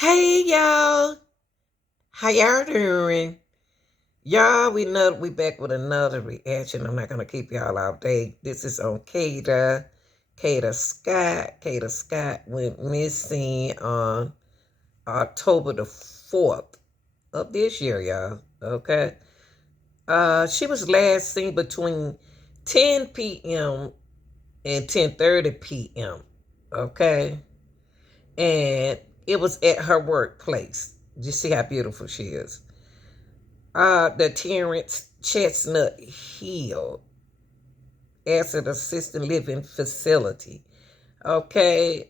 Hey y'all, how y'all doing? Y'all, we back with another reaction. I'm not gonna keep y'all all day. This is on Kada. Kada Scott. Kada Scott went missing on October the 4th of this year, y'all. Okay. She was last seen between 10 p.m. and 10:30 p.m. Okay. And it was at her workplace. You see how beautiful she is. The Terrence Chestnut Hill as an assisted living facility. Okay,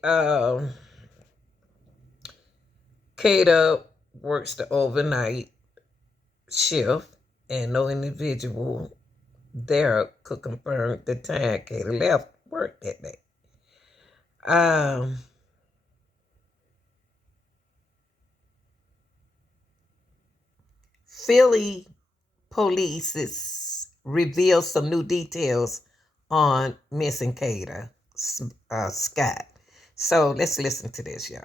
Kada works the overnight shift, and no individual there could confirm the time Kada left work that day. Um, Philly police revealed some new details on missing Kada Scott. So let's listen to this, y'all.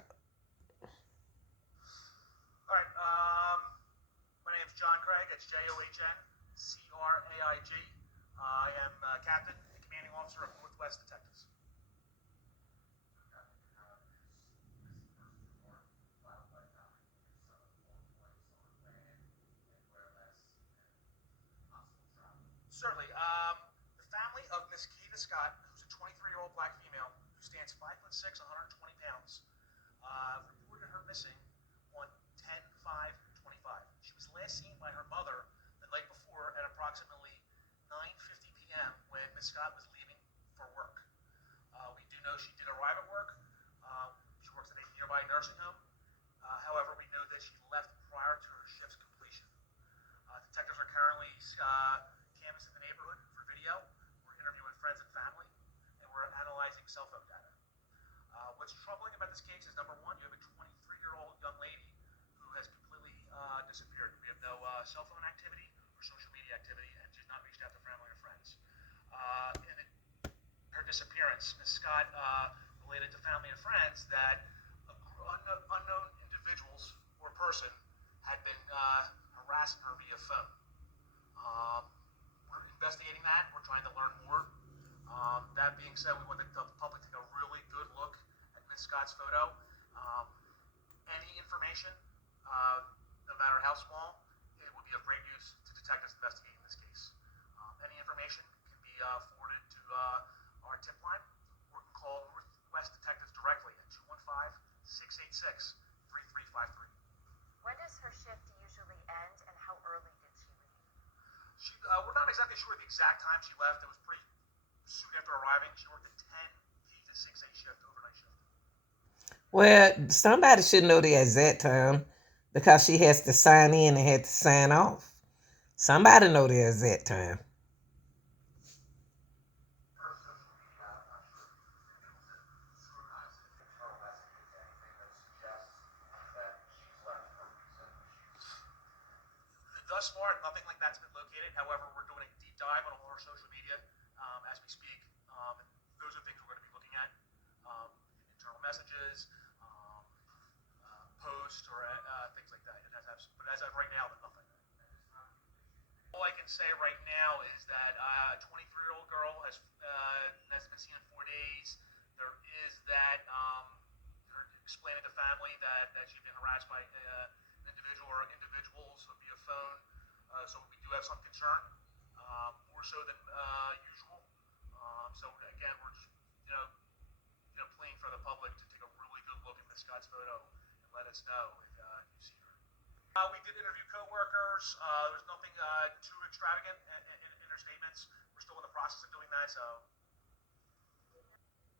Well, somebody should know the exact time because she has to sign in and had to sign off. Somebody know the exact time.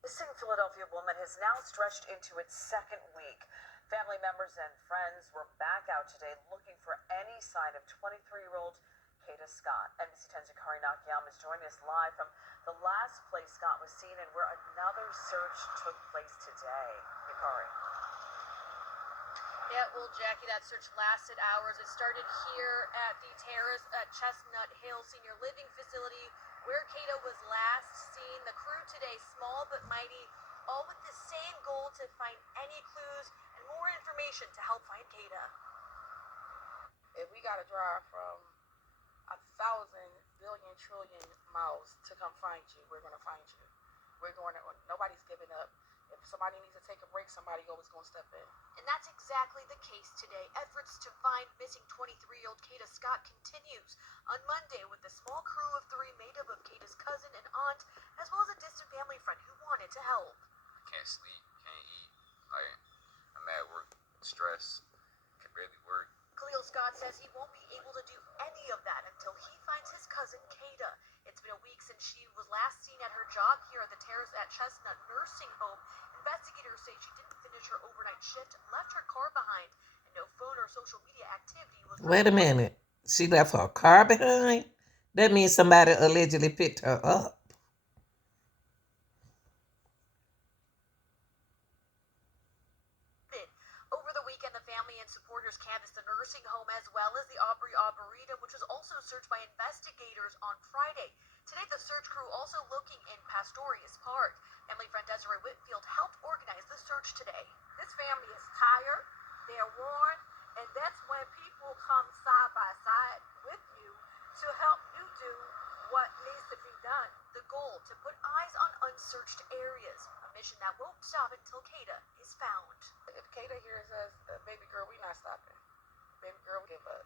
Missing Philadelphia woman has now stretched into its second week. Family members and friends were back out today looking for any sign of 23-year-old Kada Scott. NBC 10's Akari Nakayama is joining us live from the last place Scott was seen and where another search took place today. Akari. Yeah, well, Jackie, that search lasted hours. It started here at the Terrace at Chestnut Hill Senior Living Facility, where Kada was last seen. The crew today, small but mighty, all with the same goal to find any clues and more information information to help find Kada. If we gotta drive from 1,000 billion trillion miles to come find you, we're gonna find you. We're going to, nobody's giving up. If somebody needs to take a break, somebody always gonna step in. And that's exactly the case today. Efforts to find missing 23-year-old Kada Scott continues on Monday with a small crew of 3 made up of Kada's cousin and aunt, as well as a distant family friend who wanted to help. Can't sleep, can't eat. Like, I'm at work, stress, can barely work. Khalil Scott says he won't be able to do any of that until he finds his cousin Kada. It's been a week since she was last seen at her job here at the Terrace at Chestnut Nursing Home. Investigators say she didn't finish her overnight shift, left her car behind, and no phone or social media activity was Wait a minute. She left her car behind? That means somebody allegedly picked her up. Over the weekend, the family and supporters canvassed the nursing home as well as the Aubrey Arboretum, which was also searched by investigators on Friday. Today, the search crew also looking in Pastorius Park. Family friend Desiree Whitfield helped organize the search today. This family is tired, they're worn, and that's when people come side by side with you to help you do what needs to be done. The goal, to put eyes on unsearched areas, a mission that won't stop until Kada is found. If Kada hears us, baby girl, we not stopping. Baby girl, give up.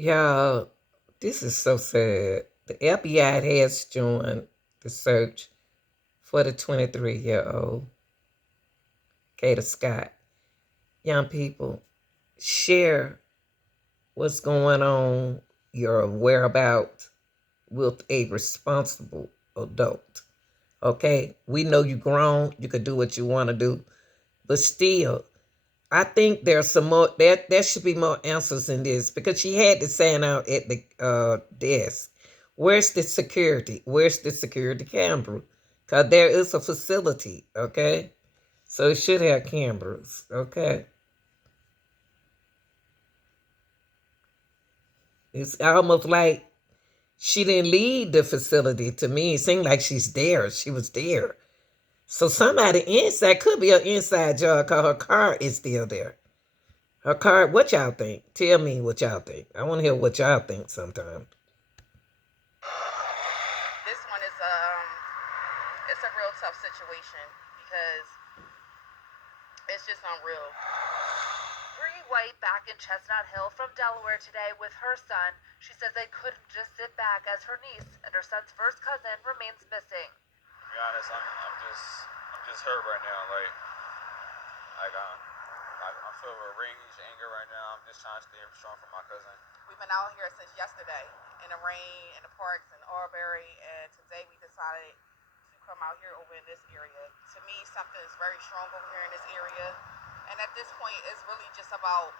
Y'all, this is so sad. The FBI has joined the search for the 23-year-old Kada Scott. Young people, share what's going on, your whereabouts, with a responsible adult. Okay? We know you grown, you can do what you want to do, but still, I think there's some more, there should be more answers in this, because she had to sign out at the desk. Where's the security? Where's the security camera? Because there is a facility, okay? So it should have cameras, okay? It's almost like she didn't leave the facility to me. It seemed like she's there. She was there. So somebody inside, could be an inside job, because her car is still there. Her car, what y'all think? Tell me what y'all think. I want to hear what y'all think sometime. This one is it's a real tough situation because it's just unreal. Bree White back in Chestnut Hill from Delaware today with her son. She says they couldn't just sit back as her niece and her son's first cousin remains missing. To be honest, I'm just hurt right now. I'm filled with rage, anger right now. I'm just trying to stay strong for my cousin. We've been out here since yesterday in the rain, in the parks, in Aubrey, and today we decided to come out here over in this area. To me, something is very strong over here in this area. And at this point, it's really just about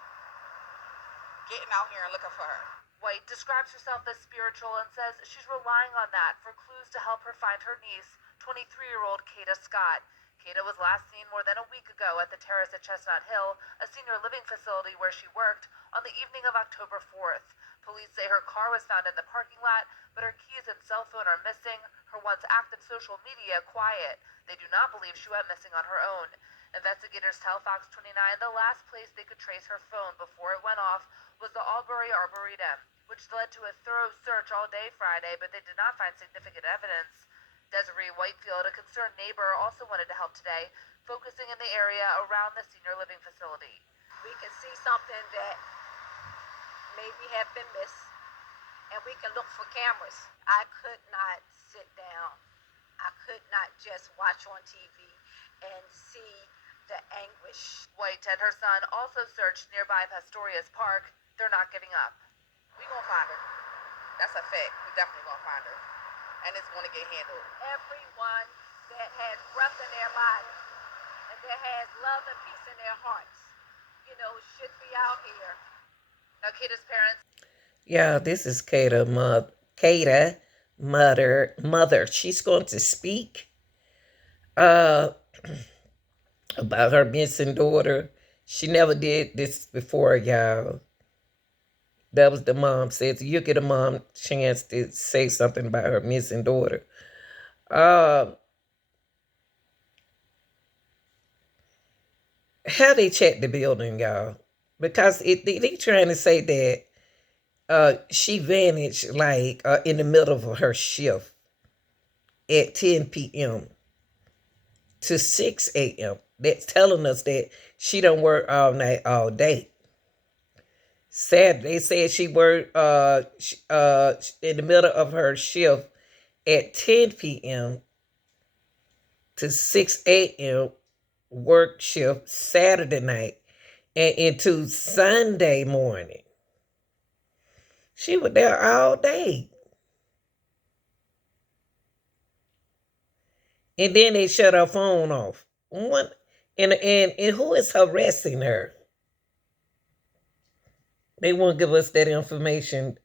getting out here and looking for her. White describes herself as spiritual and says she's relying on that for clues to help her find her niece, 23-year-old Kada Scott. Kada was last seen more than a week ago at the Terrace at Chestnut Hill, a senior living facility where she worked, on the evening of October 4th. Police say her car was found in the parking lot, but her keys and cell phone are missing, her once active social media quiet. They do not believe she went missing on her own. Investigators tell Fox 29 the last place they could trace her phone before it went off was the Aubrey Arboretum, which led to a thorough search all day Friday, but they did not find significant evidence. Desiree Whitefield, a concerned neighbor, also wanted to help today, focusing in the area around the senior living facility. We can see something that maybe have been missed, and we can look for cameras. I could not sit down. I could not just watch on TV and see the anguish. White and her son also searched nearby Pastorius Park. They're not giving up. We gonna find her. That's a fact. We definitely gonna find her. And it's gonna get handled. Everyone that has breath in their body and that has love and peace in their hearts, should be out here. Now, Kada's parents. Yeah, this is Kada, mother. She's going to speak about her missing daughter. She never did this before, y'all. That was the mom says. You get a mom chance to say something about her missing daughter. How they check the building, y'all? Because they trying to say that she vanished like in the middle of her shift at 10 p.m. to 6 a.m. That's telling us that she don't work all night, all day. Sad. They said she worked in the middle of her shift at 10 p.m. to 6 a.m. work shift Saturday night and into Sunday morning. She was there all day. And then they shut her phone off. What and who is harassing her? They won't give us that information.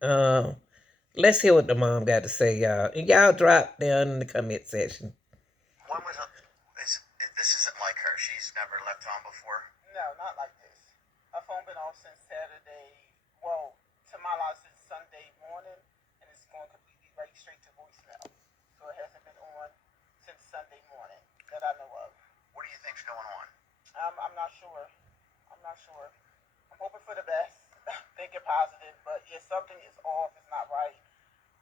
Let's hear what the mom got to say, y'all. And y'all drop down in the comment section. When was this isn't like her. She's never left home before. No, not like this. Her phone been off since Saturday. Well, to my knowledge, since Sunday morning, and it's going completely right straight to voicemail. So it hasn't been on since Sunday morning that I know of. What do you think's going on? I'm not sure. I'm not sure. I'm hoping for the best, thinking positive, but yeah, something is off. It's not right.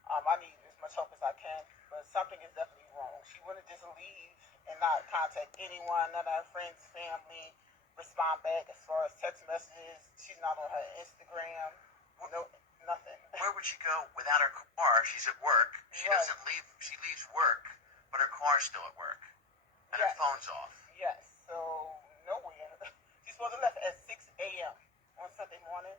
I need as much help as I can, but something is definitely wrong. She wouldn't just leave and not contact anyone, none of her friends, family, respond back as far as text messages. She's not on her Instagram. No, nothing. Where would she go without her car? She's at work. She Right. doesn't leave. She leaves work, but her car's still at work, and Yes. her phone's off. Yes, so nowhere. She's supposed to left at 6 a.m. on Sunday morning.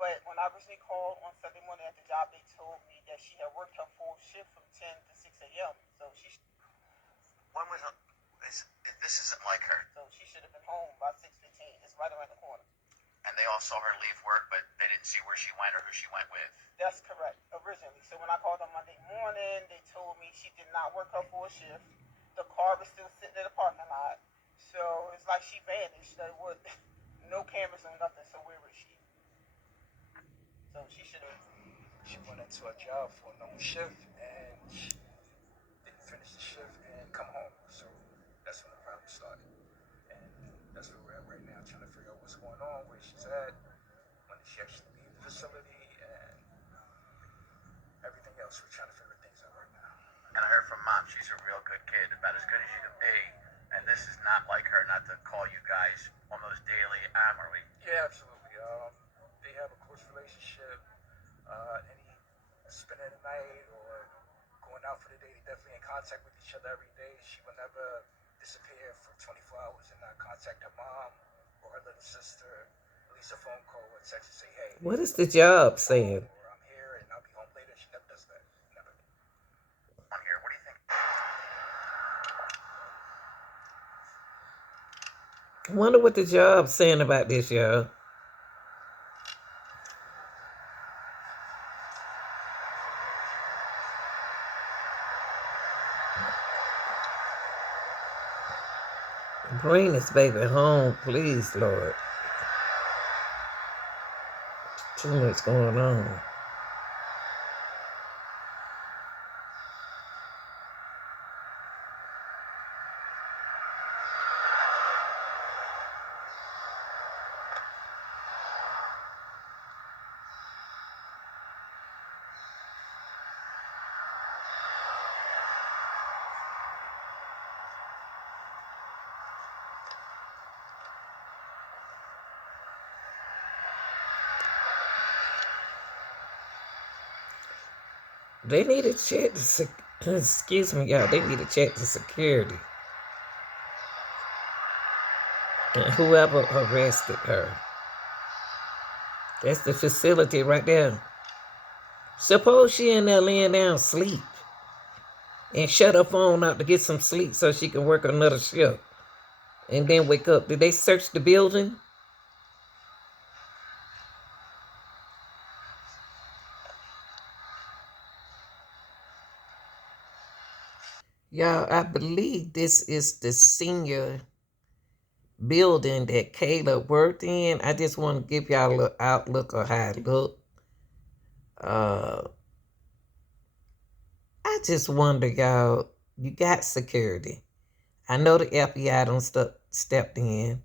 But when I originally called on Sunday morning at the job, they told me that she had worked her full shift from 10 to 6 a.m. When was this isn't like her. So she should have been home by 6:15. It's right around the corner. And they all saw her leave work, but they didn't see where she went or who she went with. That's correct, originally. So when I called on Monday morning, they told me she did not work her full shift. The car was still sitting in the parking lot. So it's like she vanished. Like what? No cameras or nothing. So where is she? So she should have. She went into a job for a normal shift and she didn't finish the shift and come home. So that's when the problem started. And that's where we're at right now, trying to figure out what's going on, where she's at, when did she actually leave the facility, and everything else. We're trying to figure things out right now. And I heard from Mom, she's a real good kid, about as good as you can be. And this is not like her not to call you guys almost daily, hourly. Yeah, absolutely. They have a close relationship. Any spending the night or going out for the day, they definitely in contact with each other every day. She will never disappear for 24 hours and not contact her mom or her little sister. At least a phone call or text to say, hey. What is the job saying? Or I'm here and I'll be home later. She never does that. Never. On here, what do you think? I wonder what the job's saying about this, y'all. Bring this baby home, please, Lord. Too much going on. They need to check the excuse me, y'all. They need to check the security. And whoever arrested her. That's the facility right there. Suppose she in there laying down sleep and shut her phone out to get some sleep so she can work another shift and then wake up. Did they search the building? Y'all, I believe this is the senior building that Kayla worked in. I just want to give y'all a little outlook of how it looked. I just wonder, y'all, you got security. I know the FBI don't stepped in.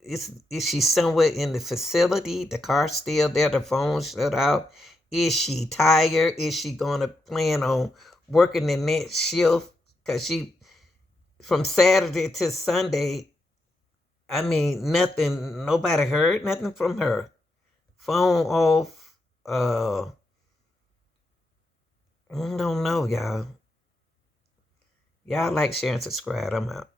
Is she somewhere in the facility? The car's still there, the phone shut out. Is she tired? Is she gonna plan on working the next shift? Cause she from Saturday to Sunday, I mean nothing, nobody heard nothing from her. Phone off. I don't know, y'all. Y'all like, share, and subscribe. I'm out.